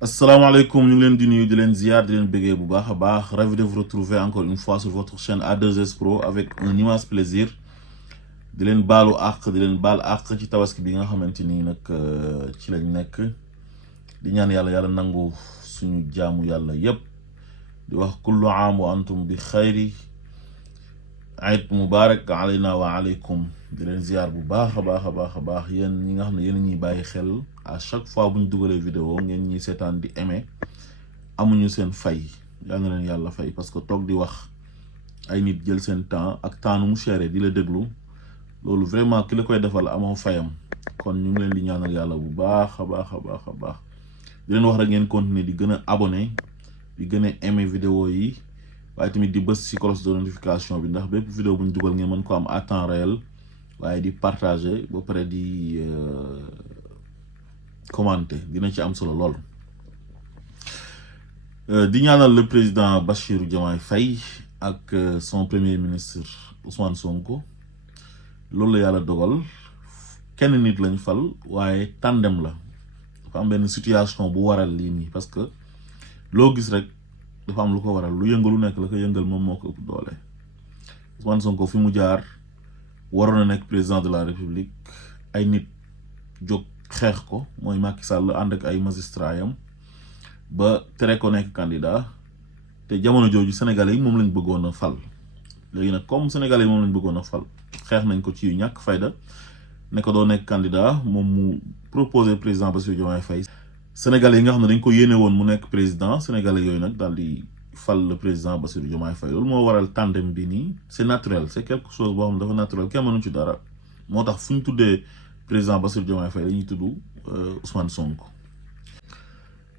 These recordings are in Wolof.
Asalaamaaleykum, ñu ngi leen di nuyu di leen ziar di leen bëggee bu baax a baax ravi de vous retrouver encore une fois sur votre chaîne A2S Pro avec un immense plaisir di leen baalu àq di leen baal àq ci tabaski bi nga xamante ni nag ci lañ nekk di ñaan yàlla nangu suñu jaamu yàlla yépp di wax kullu aam wa antum bi xayri ayit mubarak alayna wa alaykum di leen ziar bu baax a baax yéen ñi nga xam ne yéen ñuy bàyyi xel à chaque fois bu ñu dugalee vidéo ngeen ñuy seetaan di aimer amuñu seen fay yal na leen yàlla fay parce que toog di wax ay nit jël seen temps ak temps nu mu chéré di la déglu loolu vraiment ki la koy defal amoo fayam kon ñu ngi leen di ñaanal yàlla bu baax a baax di leen wax rek ngeen continuer di gën a abonné di gën a aimer vidéo yi waaye tamit di bës ci cloche de notification bi ndax bépp vidéo bu ñu dugal ngeen mën ko am à temps réel waaye di partager ba pare di commenter dina ci am solo lool. Di ñaanal le président Bassirou Diomaye Faye ak son premier ministre Ousmane Sonko loolu la yàlla dogal kenn nit lañ fal waaye tandem la dafa am benn situation bu waral lii nii parce que loo gis rek dafa am lu ko waral lu yëngal lu nekk la ko yëngal moom moo ko ëpp doole. Ousmane Sonko fi mu jaar waroon na nekk président de la république ay nit jóg xeex ko mooy Macky Sall ànd ak ay magistrat yam ba tere ko nekk candidat te jamono jooju sénégalais yi moom lañ bëggoon a fal léegi nag comme sénégalais yi moom lañ bëggoon a fal xeex nañ ko ci yu ñàkk fayda ne ko doo nekk candidat moom mu proposé président Bassirou Diomaye Faye sénégalais yi nga xam ne dañ ko yéene woon mu nekk président sénégalais yooyu nag daal di fal le président Bassirou Diomaye Faye loolu moo waral tandem bi nii c'est naturel c'est quelque chose boo xam ne dafa naturel kenn mënu ci dara moo tax fu ñu tuddee président Bassirou Diomaye Faye dañuy tudd Ousmane Sonko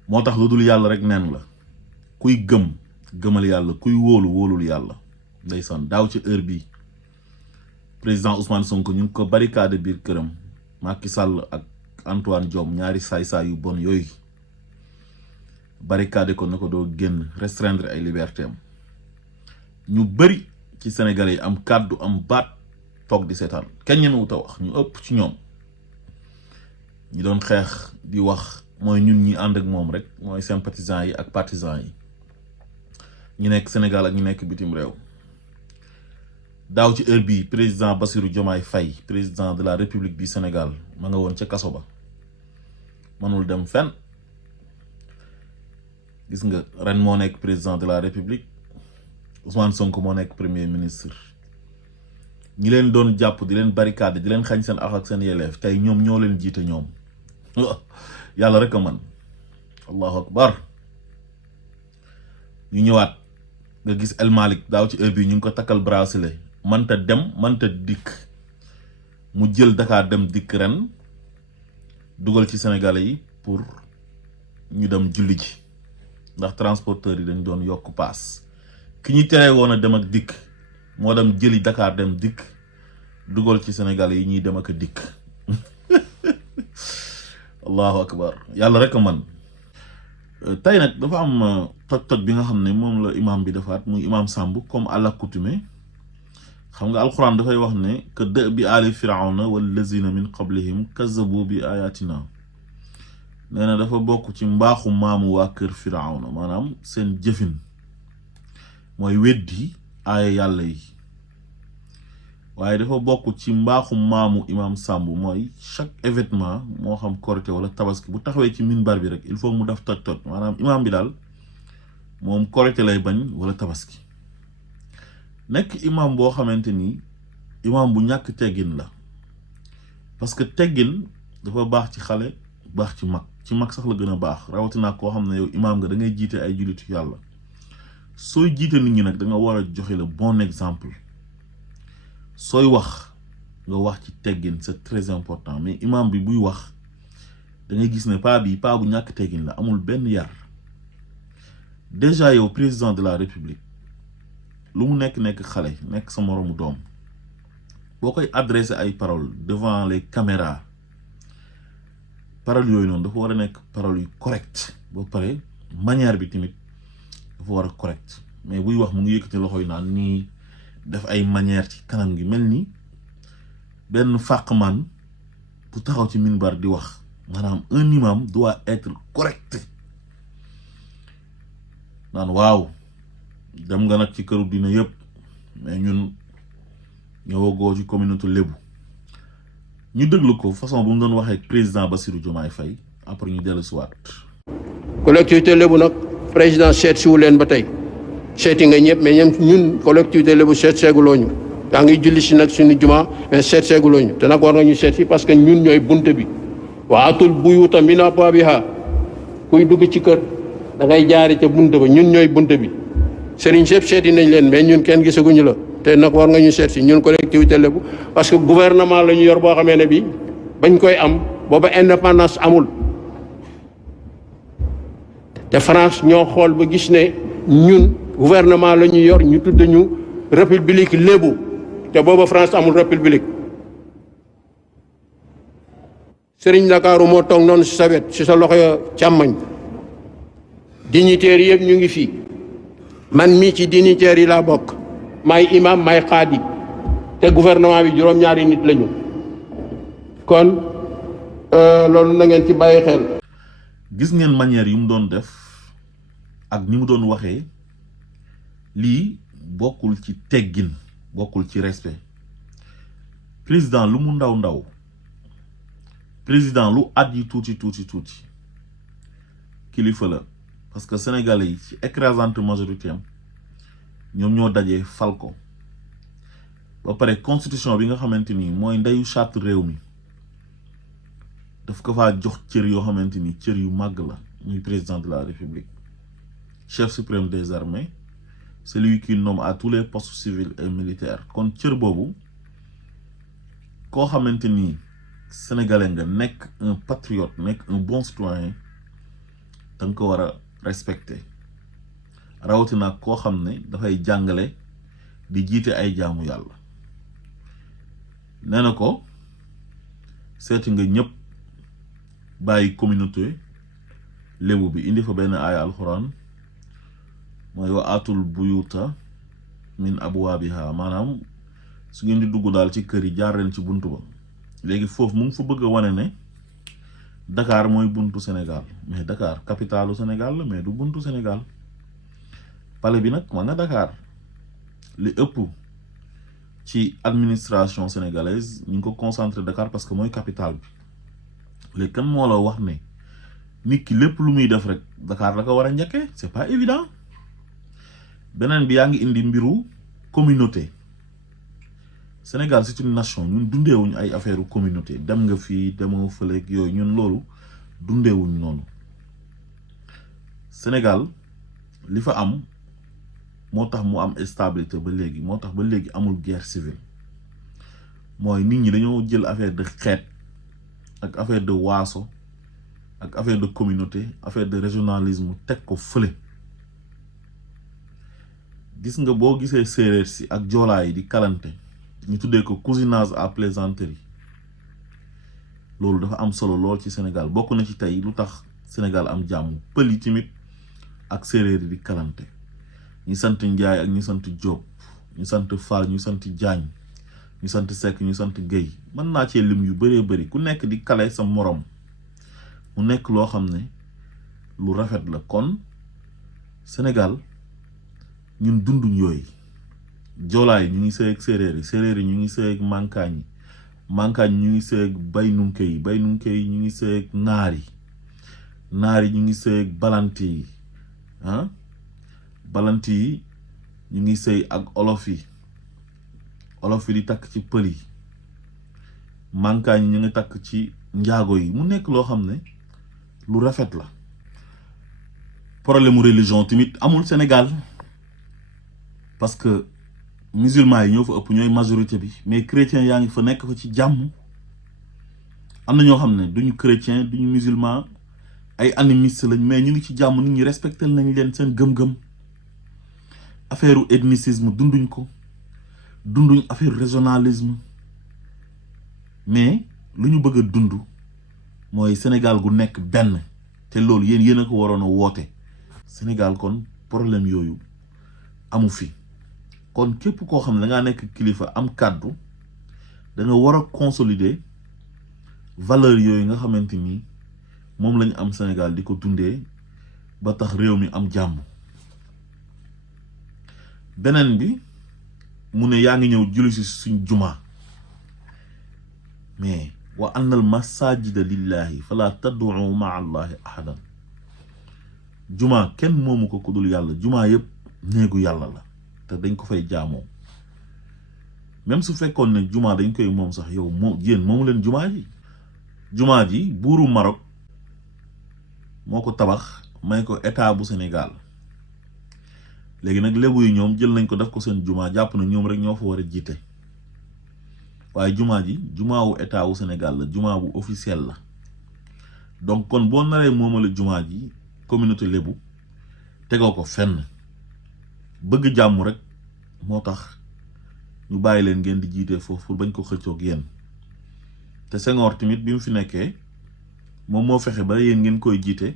moo tax lu dul yàlla rek nen la kuy gëmal yàlla kuy wóolul yàlla ndeysaan daaw ci heure bi président Ousmane Sonko ñu ngi ko barricade biir këram Macky Sall ak Antoine Diome ñaari saay-saay yu bon yooyu barricade ko ne ko doo génn restreindre ay liberté am ñu bëri ci sénégalais yi am kàddu am baat toog di seetaan kenn ñemewut a wax ñu ëpp ci ñoom ñi doon xeex di wax mooy ñun ñi ànd ak moom rek mooy sympathisants yi ak partisans yi ñu nekk Sénégal ak ñu nekk bitim réew daaw ci heure bii président Bassirou Diomaye Faye président de la République du Sénégal ma nga woon ca kaso ba mënul dem fenn gis nga ren moo nekk président de la République Ousmane Sonko moo nekk premier ministre ñi leen doon jàpp di leen barricade di leen xañ seen ak ak seen yelleef tey ñoom ñoo leen jiite ñoom yàlla rek a man allahu akbar ñu ñëwaat nga gis El Malick daaw ci heure bii ñu ngi ko takkal bracelet manta dem manta dikk mu jël Dakar dem dikk ren dugal ci Sénégalais yi pour ñu dem julli ji ndax transporteurs yi dañ doon yokk paas ki ñuy teree woon a dem ak dikk moo dem jëli Dakar dem dikk dugal ci Sénégalais yi ñuy dem ak a dikk allahu akbar yàlla rek a man tey nag dafa am toj bi nga xam ne moom la imam bi defaat muy imam Samb comme à l'accoutumée xam nga alquran dafay wax ne que dë bi aali firawna wallazina min qablihim kazzabu bi ayatina nee na dafa bokk ci mbaaxu maamu waa kër firawna maanaam seen jëfin mooy weddi aaya yàlla yi waaye dafa bokk ci mbaaxu maamu imam Samb mooy chaque événement moo xam korité wala tabaski bu taxawee ci minbar bi rek il faut mu def toj maanaam imam bi daal moom korité lay bañ wala tabaski nekk imam boo xamante ni imam bu ñàkk teggin la parce que teggin dafa baax ci xale baax ci mag sax la gën a baax rawatina koo xam ne yow imam nga da ngay jiite ay jullitu yàlla sooy jiite nit ñi nag da nga war a joxe le bon exemple sooy wax nga wax ci teggin c'est très important mais imam bi buy wax da ngay gis ne paa bu ñàkk teggin la amul benn yar déjà yow président de la république lu mu nekk xale nekk sa moroomu doom boo koy adresser ay paroles devant les caméras paroles yooyu noonu dafa war a nekk paroles yu correct ba pare manière bi tamit dafa war a correct mais buy wax mu ngi yëkkati loxo yi naan nii def ay manière ci kanam gi mel ni benn fàqman bu taxaw ci minbar di wax maanaam un imam doit être correct naan waaw dem nga nag ci këru dina yëpp mais ñun ñëwagoo ci communauté lébu ñu déglu ko façon bu mu doon waxee président Bassirou Diomaye Faye après ñu dellu si waat. collectivité lébu nag président seet si wu leen ba tey seeti nga ñëpp mais ñun collectivité lébu seet seeguloo ñu yaa ngi julli si nag suñu juma mais seet seeguloo ñu te nag war nga ñu seet si parce que ñun ñooy bunte bi wa atul buyuuta min abwaabihaa kuy dugg ci kër da ngay jaari ca bunte ba ñun ñooy bunte bi sëriñ sëpp seeti nañ leen mais ñun kenn gisaguñu la te nag war nga ñu seet si ñun collectivité lébu parce que gouvernement la ñu yor boo xamee ne bi bañ koy am booba indépendance amul te France ñoo xool ba gis ne ñun gouvernement la ñu yor ñu tudd ñu république lébu te booba France amul république sëriñ Ndakaaru moo toog noonu si sa wet si sa loxo càmmoñ dignitaires yëpp ñu ngi fii man mii ci dignitaires yi laa bokk may imam may xaadi te gouvernement bi juróom-ñaari nit lañu kon loolu na ngeen ci bàyyi xel. gis ngeen manière yu mu doon def ak ni mu doon waxee lii bokkul ci teggin bokkul ci respect président lu mu ndaw ndaw président lu at yi tuuti kilifa la parce que sénégalais yi ci écrasante majorité am ñoom ñoo dajee fal ko ba pare constitution bi nga xamante ni mooy ndeyu charte réew mi daf ko faa jox cër yoo xamante ni cër yu màgg la muy président de la république chef suprême des armées c'est lui qui nomme à tous les postes civils et militaires kon cër boobu koo xamante ni sénégalais nga nekk un patriote nekk un bon citoyen da nga ko war a respecter rawatina koo xam ne dafay jàngale di jiite ay jaamu yàlla nee na ko seeti nga ñëpp bàyyi communauté lébu bi indi fa benn aaya alxuraan mooy wa atul buyuta min abwaabiha maanaam su ngeen di dugg daal ci kër yi jaar leen ci buntu ba léegi foofu mu ngi fa bëgg a wane ne Dakar mooy buntu Sénégal mais Dakar capitalu Sénégal la mais du buntu Sénégal palais bi nag ma nga Dakar li ëpp ci administration sénégalaise ñu ngi ko concentré Dakar parce que mooy capitale bi léegi kan moo la wax ne nit ki lépp lu muy def rek Dakar la ko war a njëkkee c'est pas évident beneen bi yaa ngi indi mbiru communauté Sénégal c'est une nation ñun dundeewuñ ay affaire communauté dem nga fii demoo fëleeg yooyu ñun loolu dundeewuñ noonu Sénégal li fa am moo tax mu am stabilité ba léegi moo tax ba léegi amul guerre civile mooy nit ñi dañoo jël affaire de xeet ak affaire de waaso ak affaire de communauté affaire de régionalisme teg ko fële gis nga boo gisee séeréer si ak joolaa yi di kalante ñu tuddee ko cousinage à plaisanterie loolu dafa am solo lool ci Sénégal bokk na ci tey lu tax Sénégal am jàmm pël yi tamit ak séeréer yi di kalante ñu sant Njaay ak ñu sant Jóob ñu sant Fall ñu sant Jaañ ñu sant Sekk ñu sant Géy mën naa cee lim yu bëree bëri ku nekk di kale sa morom mu nekk loo xam ne lu rafet la kon Sénégal ñun dunduñ yooyu joolaa yi ñu ngi sëy ak séeréer yi ñu ngi sëy ak mankaañ yi ñu ngi sëy ak baynunke yi ñu ngi sëy ak naar yi ñu ngi sëy ak balanti yi balanti yi ñu ngi sëy ak olof yi di takk ci pël yi mankaañ yi ñu ngi takk ci njaago yi mu nekk loo xam ne lu rafet la problème mu religion tamit amul Sénégal parce que musulmans yi ñoo fa ëpp ñooy majorité bi mais chrétiens yaa ngi fa nekk fa ci jàmm am na ñoo xam ne duñu chrétien duñu musulman ay animistes lañ mais ñu ngi ci jàmm nit ñi respecté nañ leen seen gëm-gëm affaire u ethnicisme dunduñ affaire régionalisme mais lu ñu bëgg a dund mooy Sénégal gu nekk benn te loolu yéen a ko waroon a woote Sénégal kon problème yooyu amu fi kon képp koo xam ne da ngaa nekk kilifa am kàddu da nga war a consolider valeur yooyu nga xamante ni moom lañu am Sénégal di ko dundee ba tax réew mi am jàmm beneen bi mu ne yaa ngi ñëw julli si suñ jumaa mais wa annal masajida lillahi fala tad'u ma'a allahi ahadan jumaa kenn moomu ko ku dul yàlla jumaa yëpp néegu yàlla la te dañ ko fay jaamoo même su fekkoon ne jumaa dañ koy moom sax yow yéen moomu leen jumaa ji buuru Maroc moo ko tabax may ko état bu Sénégal léegi nag lébu yi ñoom jël nañ ko def ko seen jumaa jàpp na ñoom rek ñoo fa war a jiite waaye jumaa ji jumaa wu état wu Sénégal la jumaa bu officiel la donc kon boo naree moomale jumaa ji communauté lébu tegoo ko fenn bëgg jàmm rek moo tax ñu bàyyi leen ngeen di jiite foofu pour bañ ko xëccoog yéen te Senghor tamit bi mu fi nekkee moom moo fexe ba yéen ngeen koy jiite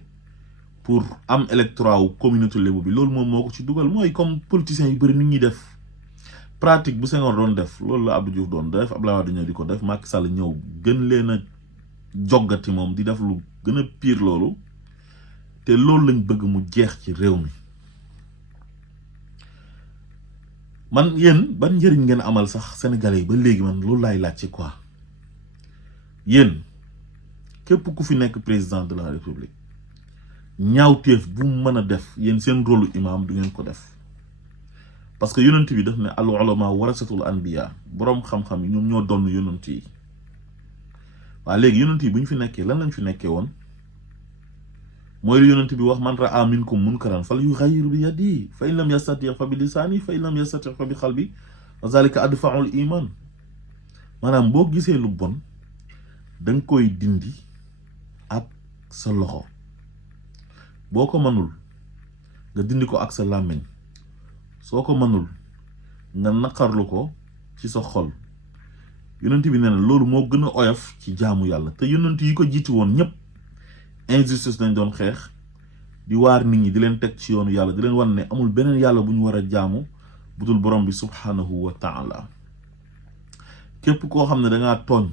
pour am électorat wu communauté lébu bi loolu moom moo ko ci dugal mooy comme politiciens yu bëri nit ñi def pratique bu Senghor doon def loolu la Abdou Diouf doon def Abdoulaye Wade ñëw di ko def Macky Sall ñëw gën leen a joggati moom di def lu gën a pire loolu te loolu lañ bëgg mu jeex ci réew mi man yéen ban njëriñ ngeen amal sax sénégalais yi ba léegi man loolu laay laaj ci quoi yéen képp ku fi nekk président de la république ñaawteef bu mu mën a def yéen seen rôle imam du ngeen ko def parce que yonent bi daf ne al ulama warasatul anbiya boroom xam-xam yi ñoom ñoo doon yonent yi waaye léegi yonent yi bu ñu fi nekkee lan lañ fi nekkee woon mooy lu yonent bi wax man ra'a minkum munkaran falyughayyir bi yadihi fa in lam yastati' fa bi lisani fa in lam yastati' fa bi qalbi wa zalika adfa'ul iman maanaam boo gisee lu bon danga koy dindi ak sa loxo boo ko mënul nga dindi ko ak sa làmmiñ soo ko mënul nga naqarlu ko ci sa xol yonent bi nee na loolu moo gën a oyof ci jaamu yàlla te yonent yi ko jiiti woon ñëpp injustice lañ doon xeex di waar nit ñi di leen teg ci yoonu yàlla di leen wan ne amul beneen yàlla bu ñu war a jaamu budul borom bi subhanahu wa ta'ala képp koo xam ne dangaa tooñ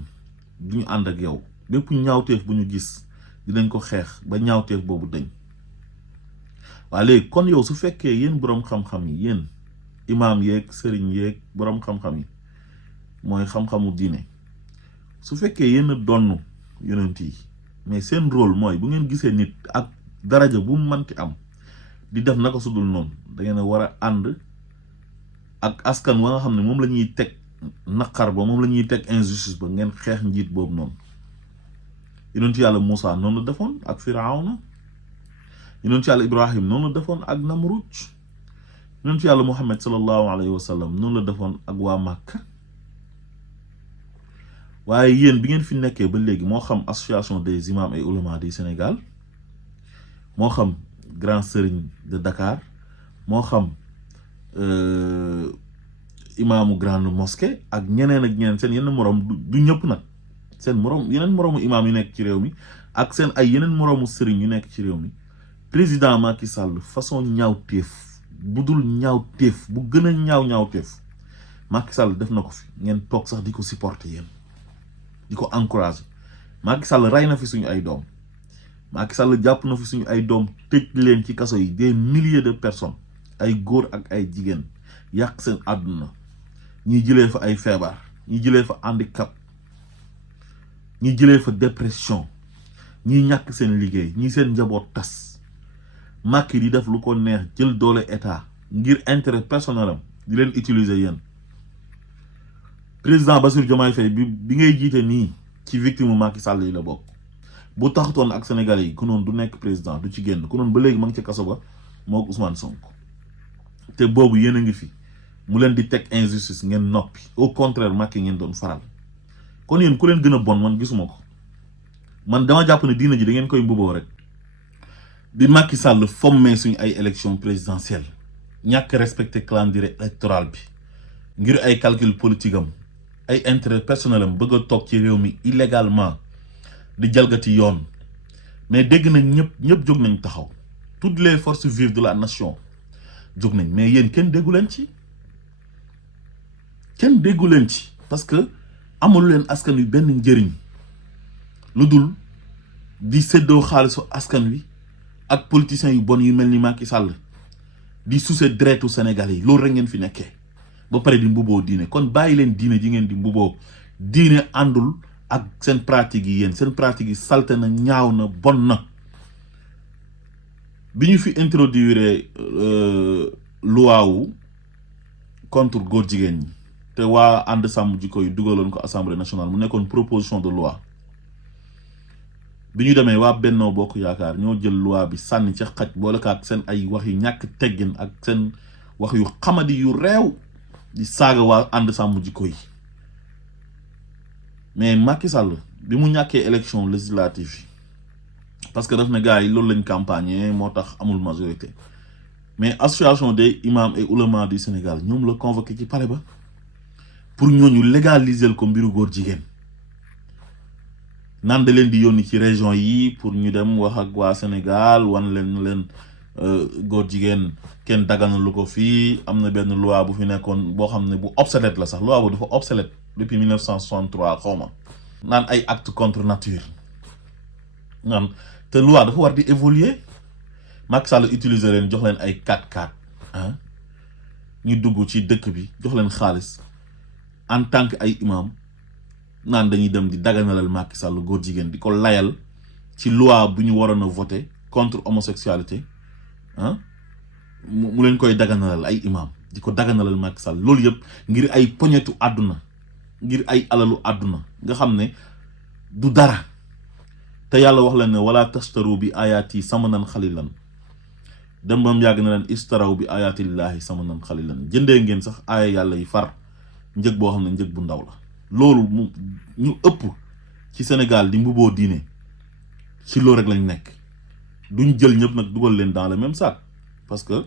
du ñu ànd ak yow bépp ñaawteef bu ñu gis dinañ ko xeex ba ñaawteef boobu dañ waaye léegi kon yow su fekkee yéen boroom xam-xam yi yéen imaam yeeg sëriñ yeeg boroom xam-xam yi mooy xam-xamu diine su fekkee yéen donn yonent yi mais seen rôle mooy bu ngeen gisee nit ak daraja bu mu manti am di def naka sudul noonu da ngeen a war a ànd ak askan wa nga xam ne moom la ñuy teg naqar ba moom la ñuy teg injustice ba ngeen xeex njiit boobu noonu yonent yàlla Moussa noonu la defoon ak Firawna yonent yàlla Ibrahim noonu la defoon ak Namrud yonent yàlla Muhammad sallallahu alayhi wa sallam noonu la defoon ak waa Màkka waaye yéen bi ngeen fi nekkee ba léegi moo xam association des imams et oulémas du Sénégal moo xam grand sëriñ de Dakar moo xam imaamu grande mosquée ak ñeneen seen yeneen moroom du ñëpp nag seen moroom yeneen moroomu imaam yu nekk ci réew mi ak seen ay yeneen moroomu sëriñ yu nekk ci réew mi président Macky Sall façon ñaawteef bu dul ñaawteef bu gën a ñaawteef Macky Sall def na ko fi ngeen toog sax di ko supporter yéen di ko encourager Macky Sall rey na fi suñu ay doom Macky Sall jàpp na fi suñu ay doom tëj leen ci kaso yi des milliers de personnes ay góor ak ay jigéen yàq seen àdduna ñi jëlee fa ay feebar ñi jëlee fa handicap ñi jëlee fa dépression ñi ñàkk seen liggéey ñi seen njaboot tas Macky di def lu ko neex jël doole état ngir intérêt personnel am di leen utiliser yéen président Bassirou Diomaye Faye bi ngay jiite nii ci victime Macky Sall yi la bokk bu taxutoon ak Sénégalais yi ku noonu du nekk président du ci génn ku noonu ba léegi ma ngi ci kaso ba moo Ousmane Sonko te boobu yéen a ngi fi mu leen di teg injustice ngeen noppi au contraire Macky ngeen doon faral kon yéen ku leen gën a bon man gisuma ko man dama jàpp ne diina ji da ngeen koy mbuboo rek bi Macky Sall fommee suñu ay élection présidentielle ñàkk respecté calendrier électoral bi ngir ay calcul politique am ay intérêt personnel am bëgg a toog ci réew mi illégalement di jalgati yoon mais dégg nañ ñëpp jóg nañ taxaw toutes les forces vives de la nation jóg nañ mais yéen kenn déggu leen ci parce que amul leen askan wi benn njëriñ lu dul di séddoo xaalisu askan wi ak politiciens yu bon yu mel ni Macky Sall di sucer deretu Sénégalais yi loolu rek ngeen fi nekkee ba pare di mbuboo diine kon bàyyi leen diine ji ngeen di mbuboo diine àndul ak seen pratique yi yéen seen pratique yi salte na ñaaw na bon na bi ñu fi introduire loi wu contre góor jigéen ñi te waa ànd sàmm jikko yi dugaloon ko assemblée nationale mu nekkoon proposition de loi bi ñu demee waa Benno Bokk Yaakaar ñoo jël loi bi sànni ca xaj boole ko ak seen ay wax yu ñàkk teggin ak seen wax yu xamadi yu réew di saaga waa ànd sàmm jikko yi mais Macky Sall bi mu ñàkkee élection législative yi parce que daf ne gars yi loolu lañ campagne moo tax amul majorité mais association des imams et oulémas du Sénégal ñoom la convoqué ci palais ba pour ñooñu légaliser ko mbiru góor jigéen naan da leen di yónni ci région yi pour ñu dem wax ak waa Sénégal wan leen góor jigéen kenn daganalu ko fii am na benn loi bu fi nekkoon boo xam ne bu obsolète la sax loi bu dafa obsolète depuis 1963 xaw ma naan ay acte contre nature naan te loi dafa war di évoluer Macky Sall utiliser leen jox leen ay 4x4 ah ñu dugg ci dëkk bi jox leen xaalis en tant que ay imam naan dañuy dem di daganalal Macky Sall góor jigéen di ko layal ci loi bu ñu waroon a voter contre homosexualité ah mu leen koy daganalal ay imam di ko daganalal Macky Sall loolu yëpp ngir ay poñetu àdduna ngir ay alalu àdduna nga xam ne du dara te yàlla wax leen ne wala tashtaru bi ayati samanan xalilan dem bam yàgg na leen istaraw bi ayatillahi samanan xalilan jëndee ngeen sax aaya yàlla yi far njëg boo xam ne njëg bu ndaw la loolu mu ñu ëpp ci Sénégal di mbuboo diine ci loolu rek lañ nekk duñ jël ñëpp nag dugal leen dans le même sac parce que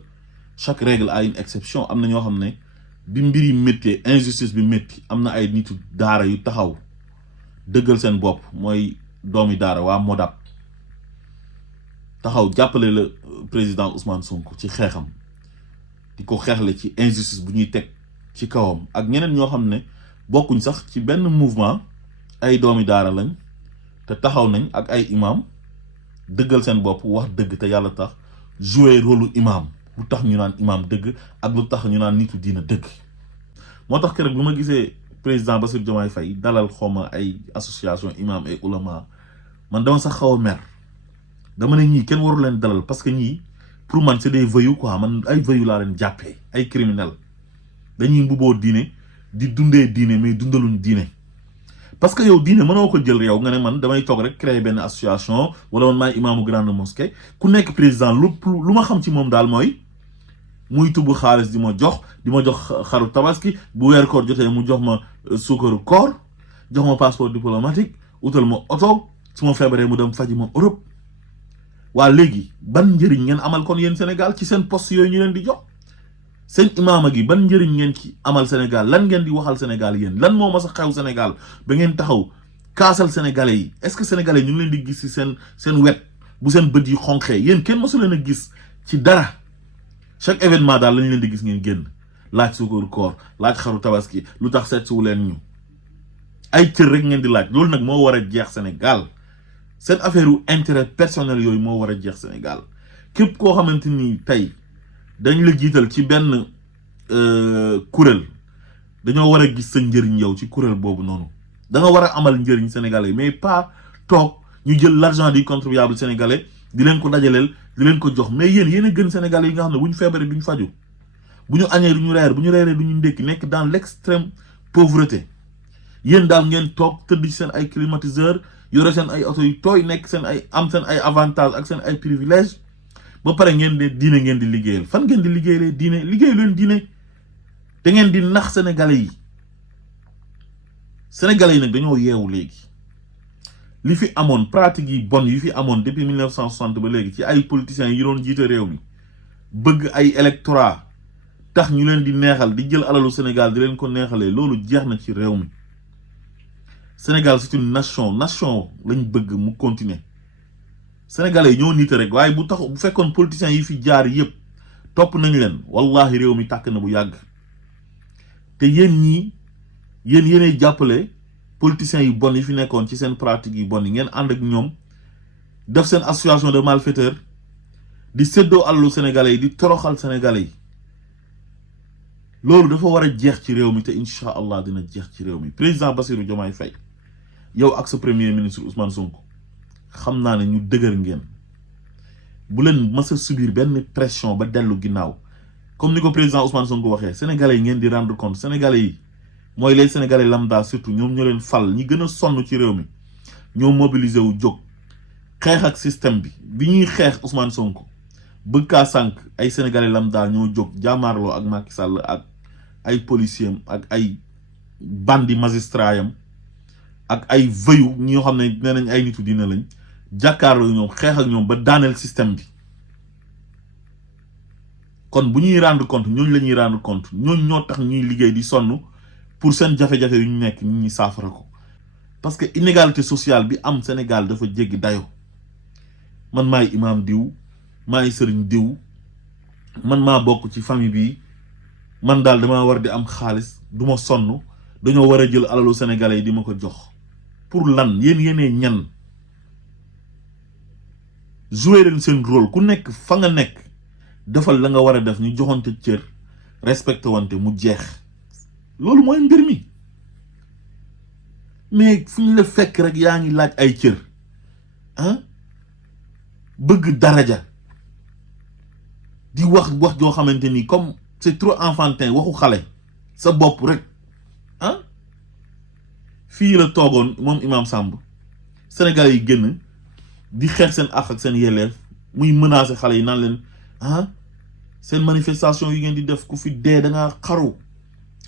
chaque règle a une exception am na ñoo xam ne bi mbir yi méttee injustice bi métti am na ay nitu daara yu taxaw dëggal seen bopp mooy doomi daara waa Modap taxaw jàppale le président Ousmane Sonko ci xeexam di ko xeexle ci injustice bu ñuy teg ci kawam ak ñeneen ñoo xam ne bokkuñ sax ci benn mouvement ay doomi daara lañ te taxaw nañ ak ay imam dëggal seen bopp wax dëgg te yàlla tax jouer rôle imam lu tax ñu naan imam dëgg ak lu tax ñu naan nitu diina dëgg moo tax keroog bu ma gisee président Bassirou Diomaye Faye dalal xawma ay association imam et ulama man dama sax xaw a mer dama ne ñii kenn waru leen dalal parce que ñii pour man c'est des voyous quoi man ay voyous laa leen jàppee ay criminels dañuy mbuboo diine di dundee diine mais dundaluñ diine parce que yow diine mënoo ko jël yow nga ne man damay toog rek créer benn association wala man maay imaamu grande mosquée ku nekk président lu ma xam ci moom daal mooy muy tubb xaalis di ma jox xaru tabaski bu weer koor jotee mu jox ma suukaru koor jox ma passeport diplomatique utal ma oto su ma feebaree mu dem faji ma Europe waa léegi ban njëriñ ngeen amal kon yéen Sénégal ci seen poste yooyu ñu leen di jox seen imaama gi ban njëriñ ngeen ci amal Sénégal lan ngeen di waxal Sénégal yéen lan moo mas a xew Sénégal ba ngeen taxaw kaasal sénégalais yi est-ce que sénégalais ñu ngi leen di gis ci seen wet bu seen bët yi xonqee yéen kenn mosu leen a gis ci dara chaque événement daal lañu leen di gis ngeen génn laaj suukaru koor laaj xaru tabaski lu tax seet siwu leen ñu ay cër rek ngeen di laaj loolu nag moo war a jeex Sénégal seen affaire u intérêt personnel yooyu moo war a jeex Sénégal képp koo xamante ni tey dañ la jiital ci benn kuréel dañoo war a gis sa njëriñ yow ci kuréel boobu noonu da nga war a amal njëriñ sénégalais mais pas toog ñu jël l'argent du contribuable sénégalais di leen ko dajaleel di leen ko jox mais yéen a gën sénégalais yi nga xam ne bu ñu feebaree duñ faju bu ñu añee du ñu reer bu ñu reeree du ñu ndékki nekk dans l'extrême pauvreté yéen daal ngeen toog tëdd ci seen ay climatiseur yore seen ay oto yu tooy nekk seen ay am seen ay avantages ak seen ay privilèges ba pare ngeen di diine ngeen di liggéeyal fan ngeen di liggéeyalee diine liggéey leen diine te ngeen di nax sénégalais yi nag dañoo yeewu léegi li fi amoon pratique yi bon yi fi amoon depuis 1960 ba léegi ci ay politiciens yi doon jiite réew mi bëgg ay électorat tax ñu leen di neexal di jël alalu Sénégal di leen ko neexalee loolu jeex na ci réew mi Sénégal c'est une nation lañ bëgg mu continuer sénégalais yi ñoo nite rek waaye bu fekkoon politiciens yi fi jaar yëpp topp nañ leen wallahi réew mi tàkk na bu yàgg te yéenay jàppale politiciens yi bon yi fi nekkoon ci seen pratique yi bon yi ngeen ànd ak ñoom def seen association de malfaiteurs di séddoo alalu sénégalais yi di toroxal sénégalais yi loolu dafa war a jeex ci réew mi te incha allah dina jeex ci réew mi président Bassirou Diomaye Faye yow ak sa premier ministre Ousmane Sonko xam naa ne ñu dëgër ngeen bu leen mës a subir benn pression ba dellu ginnaaw comme ni ko président Ousmane Sonko waxee sénégalais yi ngeen di rendre compte sénégalais yi mooy les sénégalais lambda surtout ñoom ñoo leen fal ñi gën a sonn ci réew mi ñoo mobiliser wu jóg xeex ak système bi ñuy xeex Ousmane Sonko bëgg kaa sànq ay sénégalais lambda ñoo jóg jaamaarloo ak Macky Sall ak ay policiers ak ay bandi magistrat yam ak ay vëyu ñoo xam ne nee nañ ay nitu dina lañ jàkkaarloo ñoom xeex ak ñoom ba daaneel système bi kon bu ñuy rendre compte ñooñu la ñuy rendre compte ñooñu ñoo tax ñuy liggéey di sonn pour seen jafe-jafe yu ñu nekk nit ñi saafara ko parce que inégalité sociale bi am Sénégal dafa jéggi dayo man maay imam diw maay sëriñ diw man maa bokk ci famille bi man daal dama war di am xaalis du ma sonn dañoo war a jël alalu sénégalais yi di ma ko jox pour lan yéenee ñan jouer leen seen rôle ku nekk fa nga nekk defal la nga war a def ñu joxante cër respecté wante mu jeex loolu mooy mbir mi mais fu ñu la fekk rek yaa ngi laaj ay cër ah bëgg daraja di wax joo xamante ni comme c'est trop enfantin waxu xale sa bopp rek ah fii la toogoon moom Imam Samb Sénégal yi génn di xeex seen àq ak seen yelleef muy menacer xale yi naan leen ah seen manifestation yi ngeen di def ku fi dee da ngaa xaru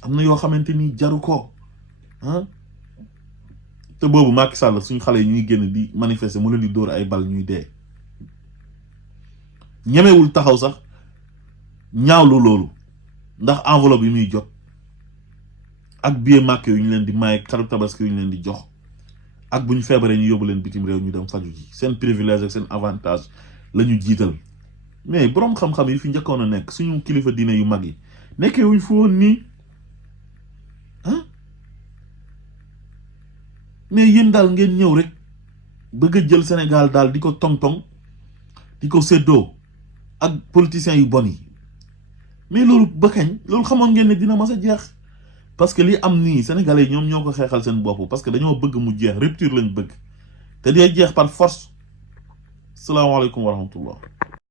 am na yoo xamante ni jaru ko ah te boobu Macky Sall suñu xale yi ñuy génn di manifester mu leen di dóor ay bal ñuy dee ñemewul taxaw sax ñaawlu loolu ndax enveloppe yi muy jot ak billet Màkk yu ñu leen di maye xaru tabaski yu ñu leen di jox ak bu ñu feebaree ñu yóbbu leen bitim réew ñu dem faju ji seen privilège ak seen avantage la ñu jiital mais boroom xam-xam yi fi njëkkoon a nekk suñu kilifa diine yu mag yi nekkee wuñ fu woon nii ah mais yéen daal ngeen ñëw rek bëgg a jël Sénégal daal di ko tong-tong di ko séddoo ak politiciens yu bon yi mais loolu ba kañ loolu xamoon ngeen ne dina mas a jeex parce que li am nii sénégalais yi ñoom ñoo ko xeexal seen bopp parce que dañoo bëgg mu jeex rupture lañ bëgg te day jeex par force salaamaaleykum wa rahmatullah